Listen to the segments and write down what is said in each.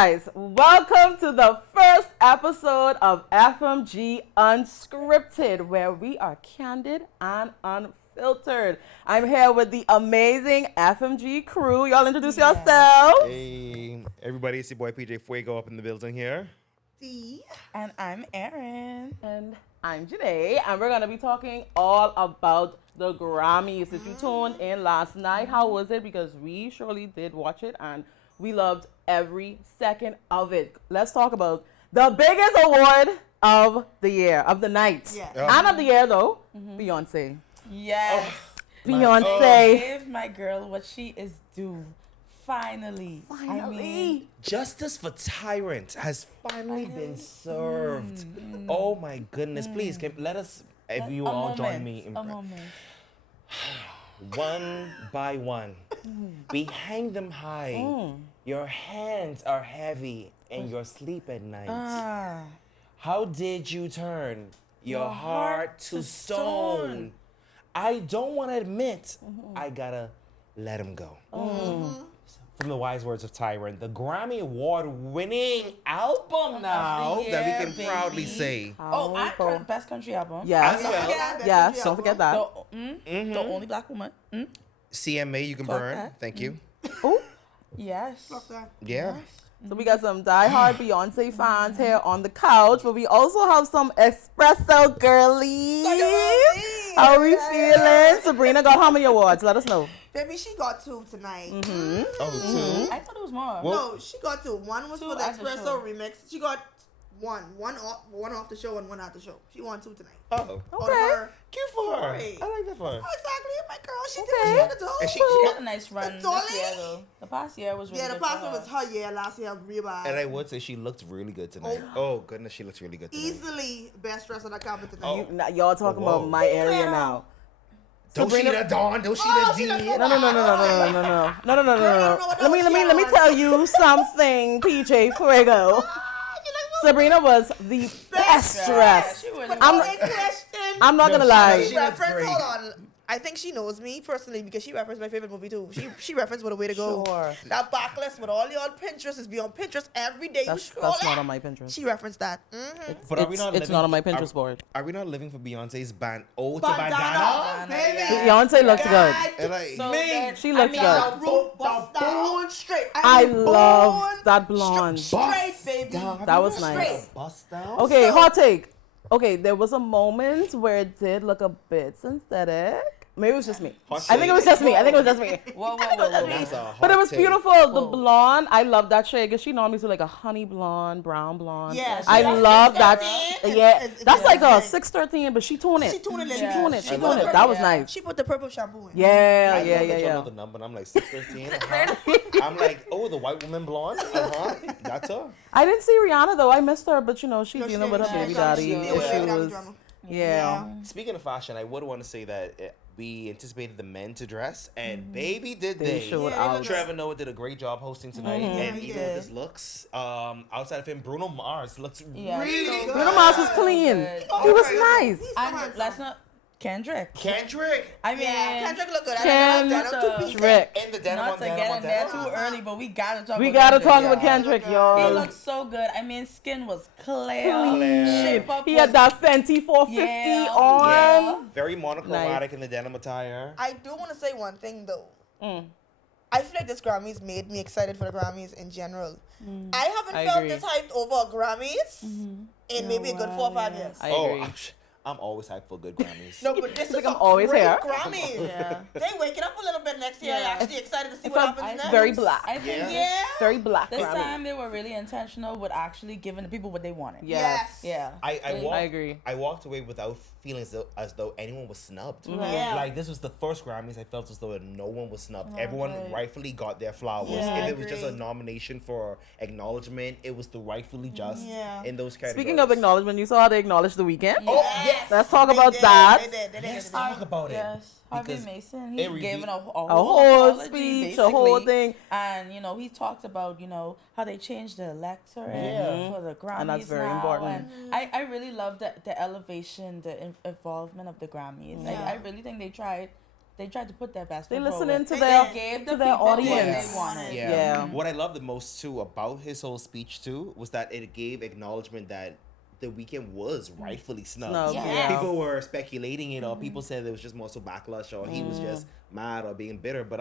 guys, welcome to the first episode of FMG Unscripted, where we are candid and unfiltered. I'm here with the amazing FMG crew. Y'all introduce yourselves. Hey, everybody, it's your boy PJ Fuego up in the building here. D. And I'm Erin. And I'm Janae, and we're going to be talking all about the Grammys. If you tuned in last night, how was it? Because we surely did watch it, and we loved every second of it. Let's talk about the biggest award of the year, of the night. Yeah. And of the year, though, Beyonce. Yes. Beyonce. Give my girl what she is due. Finally. I mean, Justice for Tyrant has finally been served. Oh my goodness. Please, let us, if you all join me. A moment. One by one. We hang them high. Your hands are heavy and your sleep at night. How did you turn your heart to stone? I don't want to admit, I gotta let him go. From the wise words of Tyrant, the Grammy Award-winning album now year, that we can baby. proudly say. Oh, and best country album. Yes. As well. Yes, don't forget that. The only black woman. CMA, you can Fuck burn. that. Thank you. Oh. Yes. Yeah. So we got some diehard Beyonce fans here on the couch, but we also have some espresso girlies. How are we feeling? Sabrina got how many awards? Let us know. Baby, she got 2 tonight. Oh, I thought it was more. Well- No, she got 2. One was Two for the at the Espresso show. remix. She got one off the show and one at the show. She won 2 tonight. Oh. Okay. Cute for her. Sorry. I like that for her. Oh, exactly, my girl. She Okay. did what she had to do. And She had a nice run The this year, dolly? though. The past year was really Yeah, the good for past one her. was her year. Last year, real bad. And I would say she looked really good tonight. Oh, goodness, she looks really good tonight. Easily best dress on the carpet tonight. Y'all talking Whoa. about my area now. Don't Sabrina- she the Dawn? Don't she Oh, the she D? look No. what Let me that was. tell you something, PJ Fuego. Sabrina was the best dressed. She really I'm- was. I'm not gonna No, lie. she She looks referenced, great. hold on. I think she knows me personally because she referenced my favorite movie too. She referenced What a Way to Go. Sure. That backlist with all the old Pinterest is be on Pinterest every day. That's you scroll not it. on my Pinterest. She referenced that. But are we not It's living not on my for- Pinterest board. Are we not living for Beyonce's band? Oh, to Bandana, Bandana? baby. Beyonce looked good. And like, So Me. good. She looked I mean, good. The root bust down straight. I mean, love bone that blonde. Straight, baby. That was nice. Straight. Bust down? Okay, So- hot take. Okay, there was a moment where it did look a bit synthetic. Maybe it was just me. Hot I think it was take. just me. Whoa, whoa, That's a hot But it was take. beautiful. The Whoa. blonde, I love that shade because she normally do like a honey blonde, brown blonde. Yeah, I she- love that. it's- Yeah, it's- that's it's like a insane. 613, but she tuned it. She tuned it in. She Yeah. tuned it. She I tuned love it. it. That was Yeah. nice. She put the purple shampoo in. Yeah, I yeah, love that yeah, y'all know yeah. the number, and I'm like 615. I'm like, oh, the white woman blonde. That's her. I didn't see Rihanna though. I missed her, but you know, she's No, she dealing with her didn't. baby She daddy dealing with baby daddy issues. drama. Yeah. Speaking of fashion, I would want to say that we anticipated the men to dress, and baby, did They they. showed Yeah, out. Trevor Noah did a great job hosting tonight, and he even did. with his looks, outside of him, Bruno Mars looks Yeah, really so good. Bruno Mars was clean. good. He was Oh, nice. he's so And handsome. let's not Kendrick. Kendrick I mean, Yeah, Kendrick look good. Kendrick. in the denim not on to denim get on in there denim. too early, but we gotta talk. We about gotta Kendrick. talk about Yeah. Kendrick, He y'all. looked so good. I mean, skin was clear. Clean. Shape up He was had that Fenty 450 Yeah. on. Yeah. Very monochromatic Nice. in the denim attire. I do want to say one thing though. Mm. I feel like this Grammys made me excited for the Grammys in general. I haven't I felt agree. this hyped over Grammys in maybe a good 4 or 5 years. I Oh, agree. I'm always hyped for good Grammys. No, but this is like I'm a always great here. Grammys. Yeah. They wake it up a little bit next year. Yeah. Actually excited to see It what felt happens next. very black. I think Yeah. Yeah. Very black. this Grammy. time they were really intentional with actually giving the people what they wanted. Yes. Yeah. I agree. I walked away without feeling as though anyone was snubbed. Yeah. Like this was the first Grammys I felt as though no one was snubbed. Oh, Everyone good. rightfully got their flowers. Yeah, if I it was just a agree. nomination for acknowledgement, it was the rightfully just Yeah. in those categories. Speaking of acknowledgement, you saw how they acknowledged the weekend? Oh, Yes. Let's talk They about did, that. They did. Let's talk about it. Yes. Harvey Because Mason, he it gave revealed- a whole A whole apology, speech, a whole basically. thing. And, you know, he talked about, you know, how they changed the electorate Yeah. for the Grammys. And that's very now. important. And I really love the elevation, the involvement of the Grammys. Yeah. I really think they tried they tried to put their best They foot listening forward. to They their gave to the their people what audience. they wanted. Yeah. What I love the most too about his whole speech too was that it gave acknowledgement that the weekend was rightfully snubbed. Snubbed, yeah. People were speculating it, or people said it was just more so backlash, or he was just mad or being bitter. But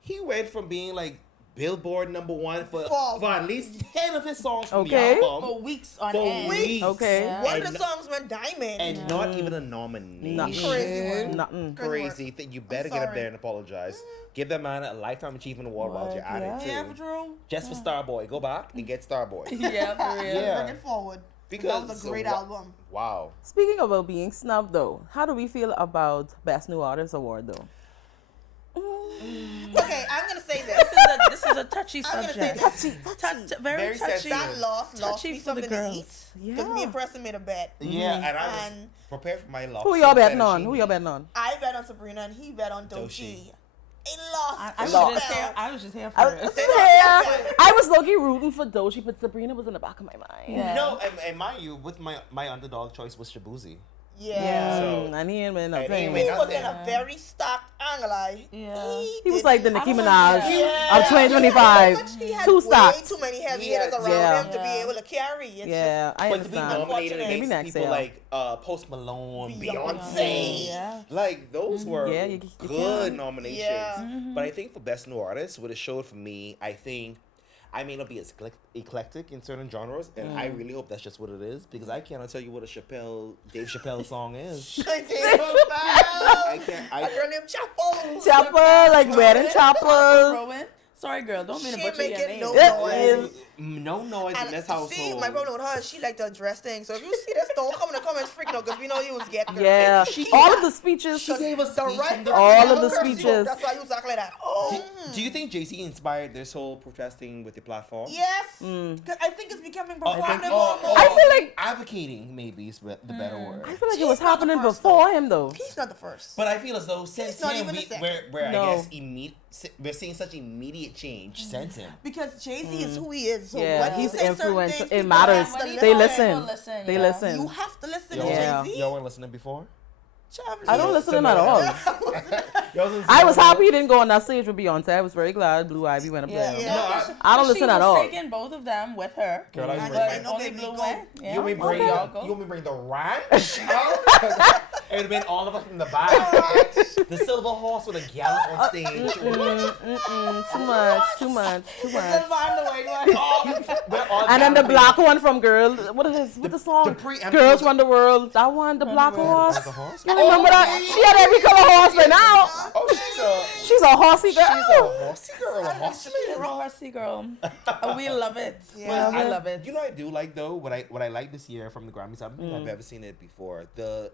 he went from being like Billboard #1 for at least 10 of his songs from Okay. the album. For weeks on For end. weeks. Okay. Yeah. One of And- the songs went diamond. And not even a nomination. Nothing. Crazy work. Nothing. Crazy. You better get up sorry. there and apologize. Give that man a Lifetime Achievement Award while you're at it, too. Yeah, for true. Just for Starboy. Go back and get Starboy. Yeah, for real. Yeah. Bring it forward. Because that was a great wa- album. Wow. Speaking about being snubbed, though, how do we feel about Best New Artist Award, though? Okay, I'm gonna say this. This is a touchy I'm gonna say subject. this. Very Very touchy. That lost Touchy me for the something to girls. eat. Because me and Preston made a bet. Yeah, and I was And- prepared for my loss. Who y'all betting on? Who y'all betting on? I bet on Sabrina and he bet on Doechii. Doechii. It lost. I the was Lost. just belt. here. I was just here for I it. was low-key rooting for Doechii, but Sabrina was in the back of my mind. Yeah. No, and mind you, with my underdog choice was Shabuzi. Yeah. So- And he ain't win And nothing. he He ain't was win in a very stocked angle. Yeah. He was did- like the Nicki I don't know, Minaj yeah. of 2025. He had Two way stocks. too many heavy He had- hitters around Yeah. him to be Yeah. able to carry. It's Yeah, I But to be understand. nominated Maybe against next people year. like Post Malone, Beyonce. Beyonce, Yeah. like those were Yeah, you good can. nominations. Yeah. But I think for Best New Artist, what it showed for me, I think I may not be as eclectic in certain genres, and I really hope that's just what it is, because I cannot tell you what a Dave Chappelle song is. just. I can't. A girl named Chapo. Chopper, like wedding choppers. Rowan. Sorry, girl. Don't mean to She butcher your making name. no It noise. is. No noise in this household. See, my problem with her is she like to address things. So if you see this, don't come in the comments freaking out because we know you was getting Yeah, all of the speeches. She gave us the speech right in the- All of the curse you. speeches. That's why you was acting like that. Do you think JC inspired this whole protesting with your platform? Yes. 'Cause I think it's becoming performative Oh, more. I feel like advocating maybe is the better word. I feel like it She's was not the happening first, before him though. He's not the first. But I feel as though since He's not him, even the second. where No. I guess we're seeing such immediate change since him. Because Jay-Z is who he is. So Yeah, when he he's says certain influence. things, It people matters. have to They listen. listen. They yeah. listen. You have to listen Y'all to Yeah. Jay-Z. y'all weren't listening before? I don't listen to him at all. I was happy he didn't go on that stage with Beyonce. I was very glad Blue Ivy went up Yeah, there. Yeah. No, I don't But listen she at was all. taking both of them with her. Girl, I was And ready. I know Only baby Blue go. went. Yeah. You want me bring Y'all go. you want me bring the ranch out? It would have been all of us from the back. The silver horse with a gallop on stage. Too much. We're all And then the galloping. black one from Girl. What is the song? the pre-empty Girls was- Run the World. That one, the black horse. The horse? You remember that? She had every color horse by now. Oh, She's a horsey girl. she's a horsey girl, a horsey You're a horsey girl. We love it. Yeah. We love it. You know what I do like though? What I like this year from the Grammys, I don't think I've ever seen it before.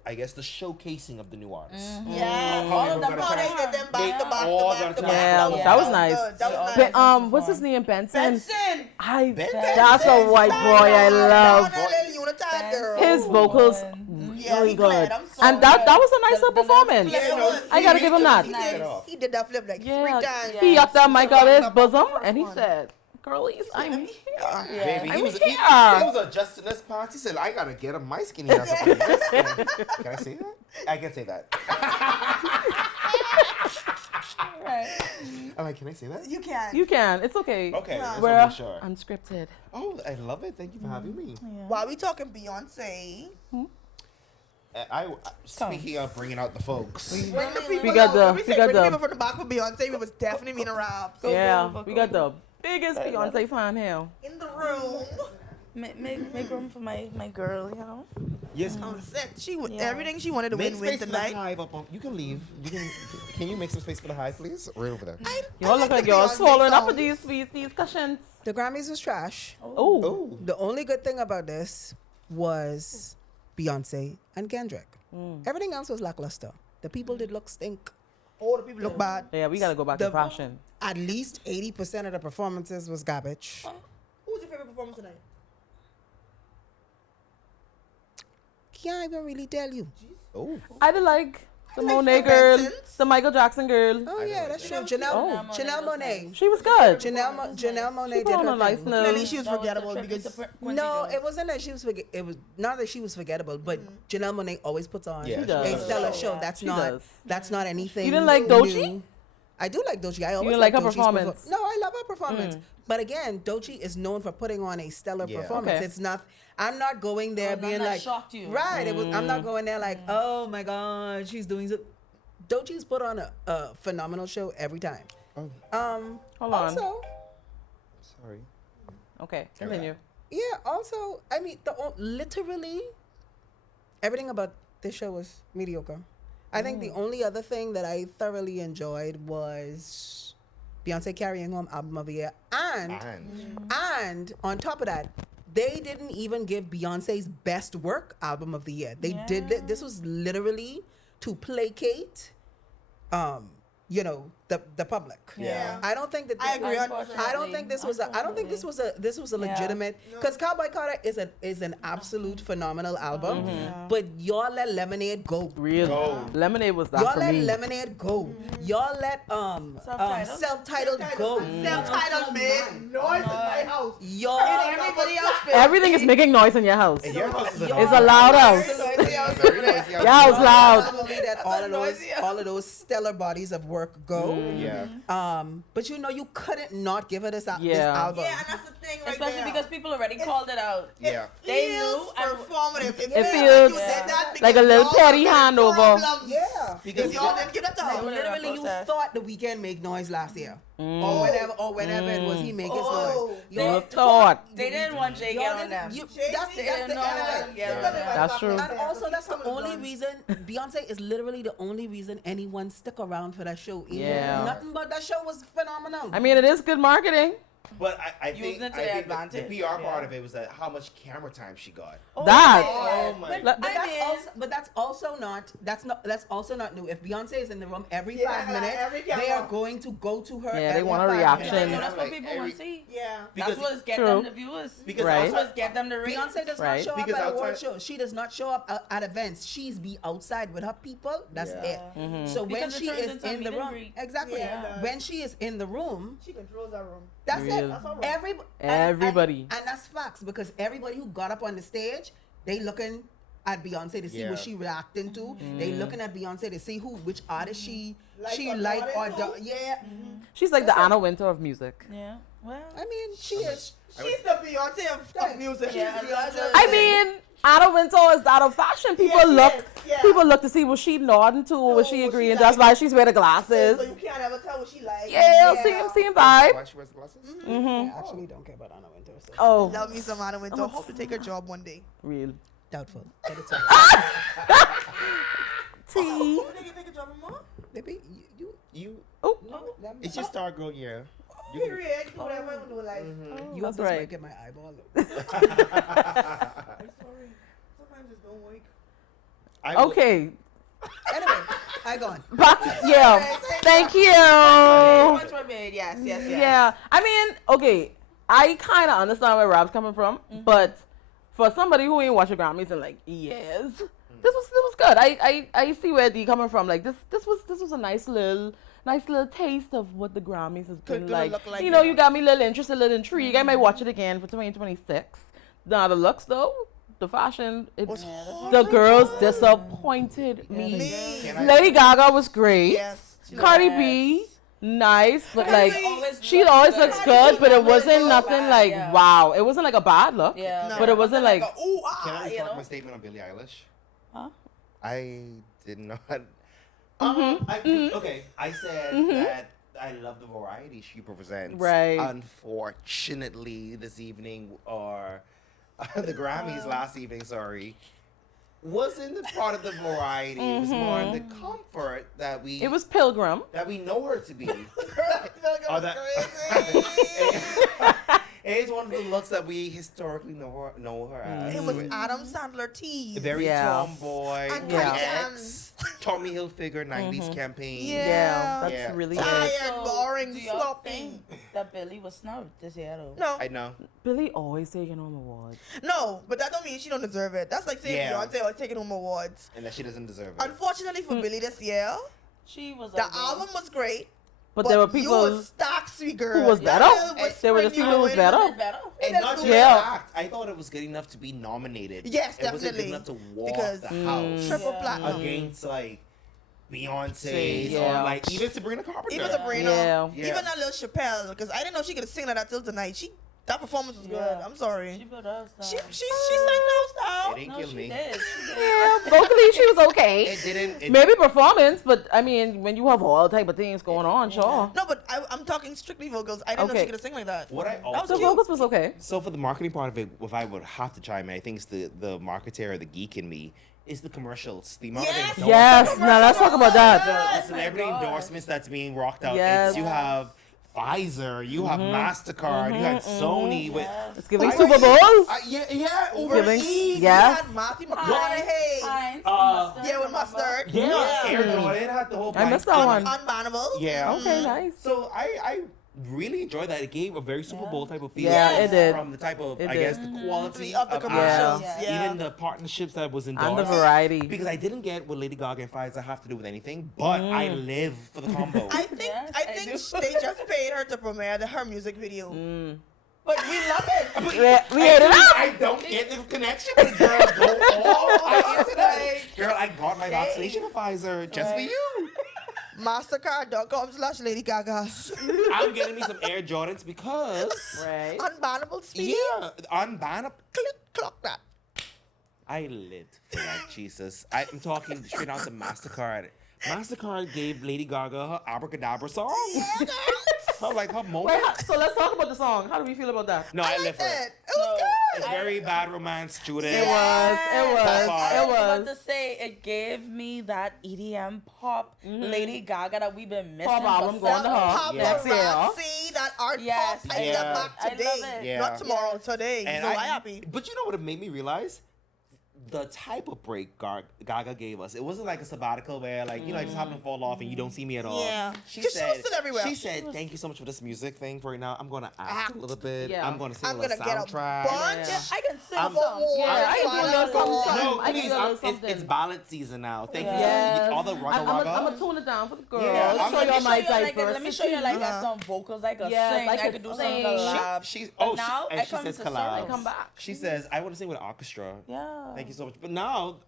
I guess the showcasing of the new artists. Yeah, How all they of them. were How gonna they did them back to back all to back to gonna back. Yeah, Yeah. that was nice. good. That was But, nice. what's his name? Benson. Benson. That's a white boy I love. Unitard girl. His vocals Yeah, really he good. glad. I'm sorry. And that was a nicer The performance. Yeah, it was. I gotta give him that. He did, he did that flip like 3 Yeah, times. he yucked that mic out of his bosom and he said, "Girlies, I'm here." Baby, he was here. adjusting this part. He said, "I gotta get him my skinny ass up in this." Can I say that? I can say that. Right. I'm like, can I say that? You can. You can. It's okay. Okay, Yeah. that's We're what I'm sure. unscripted. Oh, I love it. Thank you for having me. While we talking Beyonce, Speaking of bringing out the folks. we got the- bring we got the the- people from the back with Beyonce. We was definitely mean rap Yeah, we got the biggest Beyonce fan here. in the room. Make room for my girl, you know? Yes. On set, she would Yeah. everything she wanted to Make win space for the tonight. hive up on. You can leave. Can you make some space for the hive, please? Right over there. Y'all look like the y'all Beyonce swallowing up songs. with these cushions. The Grammys was trash. Oh, Oh. The only good thing about this was Beyonce and Kendrick. Everything else was lackluster. The people did look stink. All the people look bad. yeah, we gotta go back to The- fashion. At least 80% of the performances was garbage. Who's your favorite performance tonight? Can't even really tell you. Oh. I did like The like Monet the girl, Bensons. the Michael Jackson girl. Oh yeah, that's true. Janelle Janelle Monáe Monáe. She was good. Janelle Monáe She did put on her a nice thing. little. Clearly, she was forgettable because No, it wasn't that she was it was not that she was forgettable, but Janelle Monáe always puts on Yeah, She does. a stellar show. Yeah. That's not does. that's not anything. You didn't like Doechii? new. I do like Doechii. I always didn't like her Doechi's performance? No, I love her performance. But again, Doechii is known for putting on a stellar Yeah. performance. Okay. It's not. I'm not going there being that like shocked you. right. It was. I'm not going there like, oh my god, she's doing so. Doechii's put on a phenomenal show every time. Oh. Hold on. Also, Sorry. Okay, continue. yeah. Also, I mean, literally everything about this show was mediocre. I think the only other thing that I thoroughly enjoyed was Beyonce carrying home album of the year, and on top of that, they didn't even give Beyonce's best work album of the year. They did this was literally to placate, the public. Yeah. I don't think that. I agree. I don't think this was a. I don't think this was a legitimate. Because Cowboy Carter is an absolute phenomenal album, but y'all let Lemonade go. Real. Lemonade was that Y'all for let me. Lemonade go. Y'all let self-titled go. Self-titled made noise in my house. Y'all Everybody else Everything is making noise in your house. And your house is It's a loud house. Your house loud. probably that all of those stellar bodies of work go. Yeah. But you couldn't not give her this album. Yeah, and that's the thing right Especially there. because people already called it out. Yeah. They feels knew and- performative. It feels like a little petty handover. Yeah. Because y'all didn't get up to Like, her. literally, you protest. thought The Weeknd made noise last year, or whenever it was he make his Oh. noise. You thought. They didn't want Jay Y'all get on didn't- them. that's They the didn't know end them of it. get on them. That's true. And also, that's the only reason Beyonce is literally the only reason anyone stick around for that show. Yeah. Nothing but that show was phenomenal. I mean, it is good marketing. But I Using think, it to I their think advantage. the PR part of it was that how much camera time she got. That. Oh my. But that's also not new. If Beyonce is in the room every Yeah, 5 minutes, every they camera. are going to go to her. Yeah, they every want a 5 reaction. minutes. So that's what Like people every- want to see. Yeah. That's what's get True. them the viewers. Because Right. That's what's get them the ratings. Beyonce does Right. not show up Because at outside- award shows. She does not show up at events. She's be outside with her people. That's Yeah. it. So when Because it she turns is into a in the meet and room, greet. exactly. Yeah. When she is in the room, She controls that room. that's Real. it. That's all right. Everybody. And that's facts because everybody who got up on the stage, they looking at Beyonce to see Yeah. what she reacting to. They looking at Beyonce to see which artist she Like or like not or into. don't. Yeah. She's like the Anna Wintour of music. Yeah. Well. I mean, she is. She's the Beyonce of music. Yeah, She's Beyonce. I mean, Anna Wintour is out of fashion. People Yes, look. yes, yeah. People look to see what she nodding to or what she what agreeing. she That's like. why she's wearing the glasses. So you can't ever tell what she likes. Yeah, same vibe. Why she wears glasses? I actually don't care about Anna Wintour. So. Oh, Love me some Anna Wintour. Hope to take her job one day. real. Doubtful. But it's all Tea. You think you take a job more? Maybe you You. Oh, It's your star girl year. You Period. You do whatever you want to do in life. you that's almost right. might get my eyeball. I'm sorry. Sometimes it don't work. Okay. Anyway, I gone. Back. Yeah. Thank you. Points were made. Yes. Yeah. I mean, okay. I kind of understand where Rob's coming from, but for somebody who ain't watched the Grammys in like years, this was good. I see where D coming from. Like this was a nice little taste of what the Grammys has been Gonna like. look like, You know, yeah. you got me a little interested, a little intrigued. I might watch it again for 2026. Now the looks though, the fashion, the girls disappointed me. Lady Gaga was great. Yes. Cardi B, nice, but like always she looks always good. looks good, but it wasn't nothing bad, like yeah. wow. It wasn't like a bad look, Yeah. but it wasn't like Ooh, Can I you retract know? my statement on Billie Eilish? Huh? I did not. Mm-hmm. Okay, I said that I love the variety she presents. Right. Unfortunately, this evening or the Grammys last evening, sorry, wasn't a part of the variety. It was more in the comfort that we it was Pilgrim. that we know her to be. Or Or that- It's one of the looks that we historically know her as. It was Adam Sandler tease. Very Yeah. tomboy. And Yeah. Jams. Tommy Hilfiger 90s campaign. Yeah, that's Yeah. really Tired, it. boring, do y'all sloppy. think that Billy was snubbed this year though? No, I know. Billy always taking home awards. no, but that don't mean she don't deserve it. That's like saying Yeah. Beyonce was taking home awards. And that she doesn't deserve it. Unfortunately for Billy this year, She was the a album was great. But there were you people was stock, sweet girl. who was Y'all better. was There were just spring people who was you better. in. better. And Let's not do just Yeah. that. I thought it was good enough to be nominated. Yes, It wasn't good definitely. enough to walk Because- the house Triple Yeah. platinum. against like Beyonce Yeah. or like even Sabrina Carpenter. Even Sabrina. Yeah. Yeah. Even that little Chappelle, because I didn't know she could sing like that till tonight. That performance was good. Yeah. I'm sorry. She put her She style. sang those now. It didn't No, kill she me. did. She did. Yeah, vocally she was okay. It didn't. It, Maybe performance, but I mean, when you have all type of things going on, sure. No, but I'm talking strictly vocals. I didn't know Okay. she could sing like that. What I was also The cute. vocals was okay. So for the marketing part of it, if I would have to chime in, I think it's the marketer, the geek in me, is the commercials. The amount of Yes. endorsements- Yes, now let's talk about that. The celebrity my God. endorsements that's being rocked out. Yes. It's, you have Pfizer, you have MasterCard, you had Sony with. It's giving I- Super Bowl. Yeah, Uber Giving- Eats. yeah. You had Matthew McConaughey. Heinz, Uh, Yeah, with mustard. Yeah, Air Jordan had the whole. I missed that blind- one. Unbannable. Yeah. Okay, nice. So I really enjoyed that. It gave a very Super Bowl type of feel. Yeah, it did. From the type of, It I did. guess, the quality Of the of commercials. ads, Yeah. even the partnerships that was And endorsed. the variety. Because I didn't get what Lady Gaga and Pfizer have to do with anything, but I live for the combo. I think Yes, I I think do. they just paid her to premiere her music video. Mm. But we love it. We ate it up. I don't get the connection, but girl, go all my internet. Girl, I got my vaccination for Pfizer just for you. Mastercard.com/Lady Gaga. I'm getting me some Air Jordans because Right. Unbannable speed. yeah, unbannable. Click, clock that. I lived for that, Jesus. I'm talking straight out the MasterCard. MasterCard gave Lady Gaga her abracadabra song. Yeah, girl. Her, like her Wait, moment. so let's talk about the song. How do we feel about that? No, I live liked for it. it. It was No. It's good. very bad romance, Judas. It was. It was. Pop-up. It I was about was. to say it gave me that EDM pop Lady Gaga that we've been missing. Pop for album so going to her. long. Yeah. Next year. Paparazzi, that art Yes, pop. I need Yeah. that back I love today. it. Yeah. Not tomorrow, today. And so I happy. But you know what it made me realize? The type of break Gaga gave us. It wasn't like a sabbatical where, like, you know, I just happen to fall off and you don't see me at all. Yeah. She 'Cause she said, was still everywhere. She said, thank you so much for this music thing for right now. I'm going to act a little bit. Yeah. I'm going to sing I'm a little gonna get a soundtrack. bunch. Yeah. I can sing I'm- songs. Yeah, I can do a little something. No, I can please. do a little It's something. ballad season now. Thank Yes. you. All the rugga I'm rugga. gonna tune it down for the girls. Yeah, I'm show gonna y'all show my you like diversity. let me show you like some vocals I could Yes, sing. I I could could do some sing. collab. She But now and I she come says to collab. service. Come back. She says, I want to sing with orchestra. Yeah. Thank you so much. But now,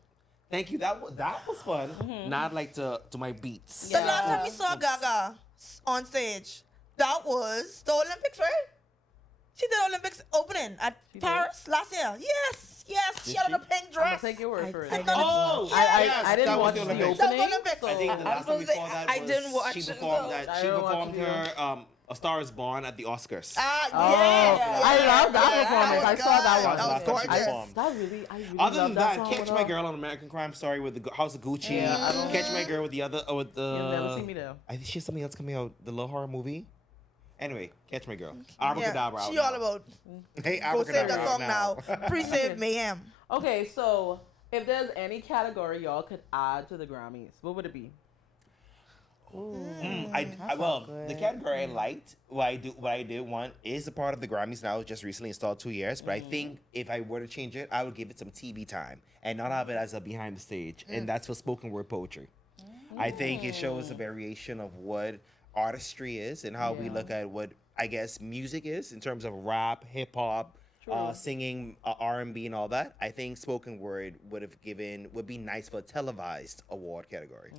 thank you. That was fun. Not like to my beats. The last time we saw Gaga on stage, that was the Olympics, right? She did Olympics opening at Paris last year. Yes, yes. She Did had on a she? pink I'm dress. gonna take your word for it. I I, didn't Oh, I didn't that was watch the the Olympics. That was opening. Olympics. I think the last time we saw that I was didn't watch she it, performed so- that. I She didn't watch performed it her A Star Is Born at the Oscars. Ah, Oh, yes. I love that Yeah, performance. I was saw that good. one. That was Last time she gorgeous. performed. That really, I really Other love than that that, song Catch with My her. Girl on American Crime Story with the House of Gucci. Yeah, I don't- Catch My Girl with the other with the. You'll never see me there. I think she has something else coming out. The little horror movie. Anyway, Catch My Girl. Yeah, Abracadabra. she out all now. about Hey, go save that Abracadabra song out now. Pre-save mayhem. Okay, so if there's any category y'all could add to the Grammys, what would it be? Well, the category I liked, what I did want is a part of the Grammys now. Just recently installed 2 years, but I think if I were to change it, I would give it some TV time and not have it as a behind the stage, and that's for spoken word poetry. I think it shows a variation of what artistry is and how we look at what I guess music is in terms of rap, hip hop, singing, R&B, and all that. I think spoken word would be nice for a televised award category.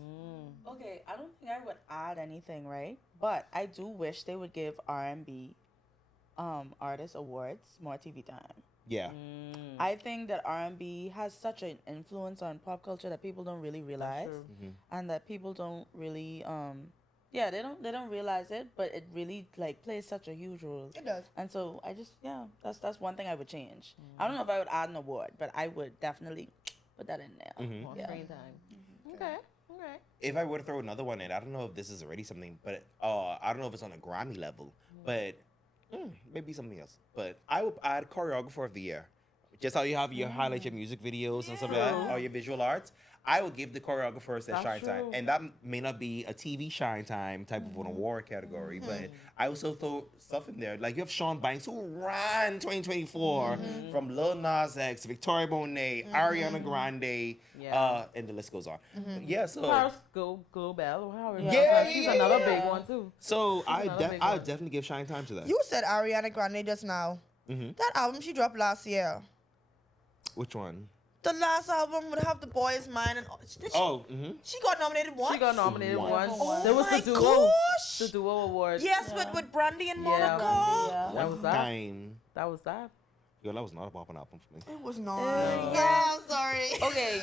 Okay, I don't think I would add anything, right? But I do wish they would give R&B artist awards more TV time. Yeah. I think that R&B has such an influence on pop culture that people don't really realize, and that people don't really they don't realize it, but it really like plays such a huge role. It does. And so I just that's one thing I would change. I don't know if I would add an award, but I would definitely put that in there. More screen time. Okay. Okay. If I were to throw another one in, I don't know if this is already something, but I don't know if it's on a Grammy level, but maybe something else. But I would add choreographer of the year. Just how you have your highlight your music videos and stuff like that, or your visual arts. I would give the choreographers that shine time. true. And that may not be a TV shine time type of an award category, but I also throw stuff in there. Like you have Sean Banks, who ran 2024 from Lil Nas X, Victoria Monet, Ariana Grande, and the list goes on. But yeah, so Paris Go Bell. She's Yeah. another big one too. so I another big I one. would definitely give shine time to that. You said Ariana Grande just now. That album she dropped last year. Which one? The last album would have The Boy's Mind and she got nominated once. She got nominated once. Oh There was my the duo. gosh. The duo award. Yes, with Brandy and Monica. Yeah. That was that. Time. That was that. Yo, that was not a popping album for me. It was not. Yeah, I'm sorry. Okay,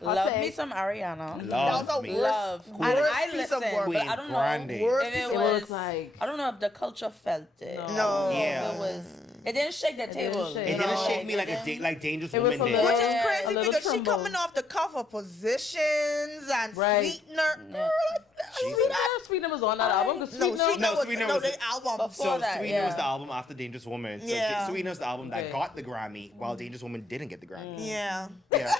love me some Ariana. Love That was a me. Love. Worst And I piece of listened, work. but I don't know Grande. Worst if piece it of It was was like I don't know if the culture felt it. No. Yeah. It was. It didn't shake the didn't table. shake. It you didn't know, shake me like it didn't- like Dangerous It was Woman a did. little- Which is Yeah, a crazy little because she tremble. coming off the cover Positions and Right. Sweetener. Yeah. Girl, Sweetener was on that album. 'Cause no, Sweetener- Sweetener was Sweetener no, was the album. Before So that, Sweetener was yeah. the album after Dangerous Woman. So Yeah. Sweetener was the album that Okay. got the Grammy, while Dangerous Woman didn't get the Grammy. Yeah. Yeah.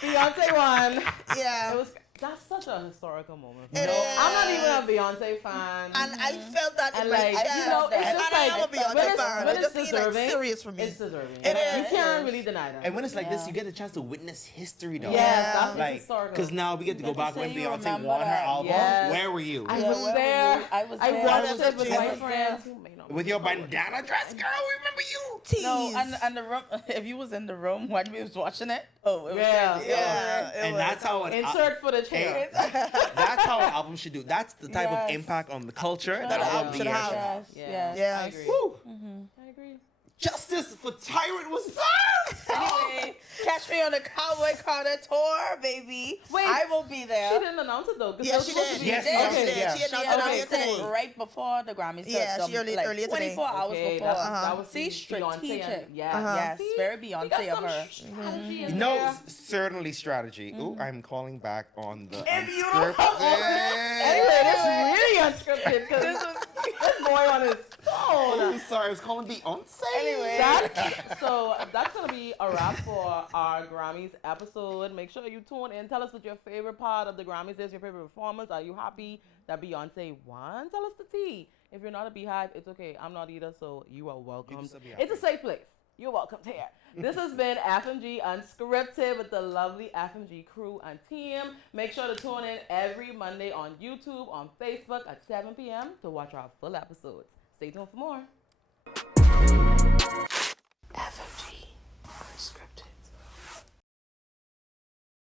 Beyonce won. Yeah. It was. That's such a historical moment. It is. I'm not even a Beyonce fan. And I felt that in And my like, chest. you know, it's and just I like am a Beyonce when it's, fan. when It it's just seems like deserving, serious for me. it's deserving. It You is. can't really deny that. And when it's like this, Yeah. you get the chance to witness history, though. Yes, that's Like, historical. because now we get to You go get to back when say you Beyonce remember won her that. album. Yes. Where were you? I Yeah, was where were there. you? I was I there. watched That's it with a my gem. friends. Who may not With be your following. bandana dress, girl. We remember you. Tease. No, and the room. If you was in the room when we was watching it, it was Yeah. crazy. Yeah. it And was. that's how an Insert footage here. that's how an album should do. That's the type of Yes. impact on the culture that That an album album should should have. have. Yes, Yeah. yes. Yes. I agree. Woo. I agree. Justice for Tyrant was served. Anyway, catch me on the Cowboy Carter tour, baby. Wait, I will be there. She didn't announce it though. 'Cause Yeah, it was she supposed did. to be- Yes, Yeah, okay, she did. yeah. She She announced it announced earlier it today. right before the Grammys. Yeah, so, she earlier today. 24 hours Okay, before. that was See, Beyonce and- strategic. Yeah. Yes, See? very We got Beyonce of some her. strategy in No, there. certainly strategy. Ooh, I'm calling back on the If you don't unscripted. Anyway, this is really unscripted because this boy on his phone. Oh, sorry, I was calling Beyonce. Anyway. So that's gonna be a wrap for our Grammys episode. Make sure you tune in. Tell us what your favorite part of the Grammys is. Your favorite performance. Are you happy that Beyonce won? Tell us the tea. If you're not a beehive, it's okay. I'm not either. So you are welcome. can still be It's a happy. safe place. You're welcome here. This has been FMG Unscripted with the lovely FMG crew and team. Make sure to tune in every Monday on YouTube, on Facebook at 7 p.m. to watch our full episodes. Stay tuned for more.